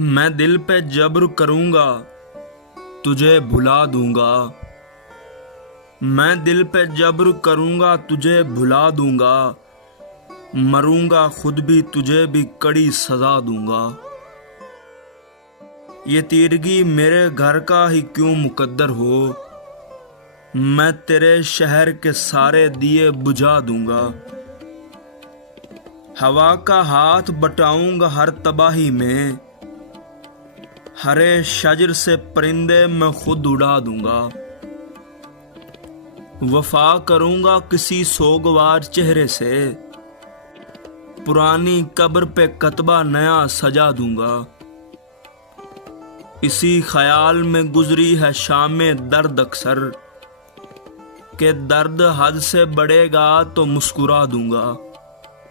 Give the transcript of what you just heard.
मैं दिल पे जब्र करूँगा, तुझे भुला दूँगा। मैं दिल पे जब्र करूँगा, तुझे भुला दूँगा। मरूँगा खुद भी, तुझे भी कड़ी सज़ा दूँगा। ये तीरगी मेरे घर का ही क्यों मुकद्दर हो, मैं तेरे शहर के सारे दिए बुझा दूँगा। हवा का हाथ बटाऊँगा हर तबाही में, हरे शजर से परिंदे मैं खुद उड़ा दूँगा। वफा करूँगा किसी सोगवार चेहरे से, पुरानी कब्र पे कतबा नया सजा दूँगा। इसी ख्याल में गुजरी है शामे दर्द अक्सर, के दर्द हद से बढ़ेगा तो मुस्कुरा दूँगा।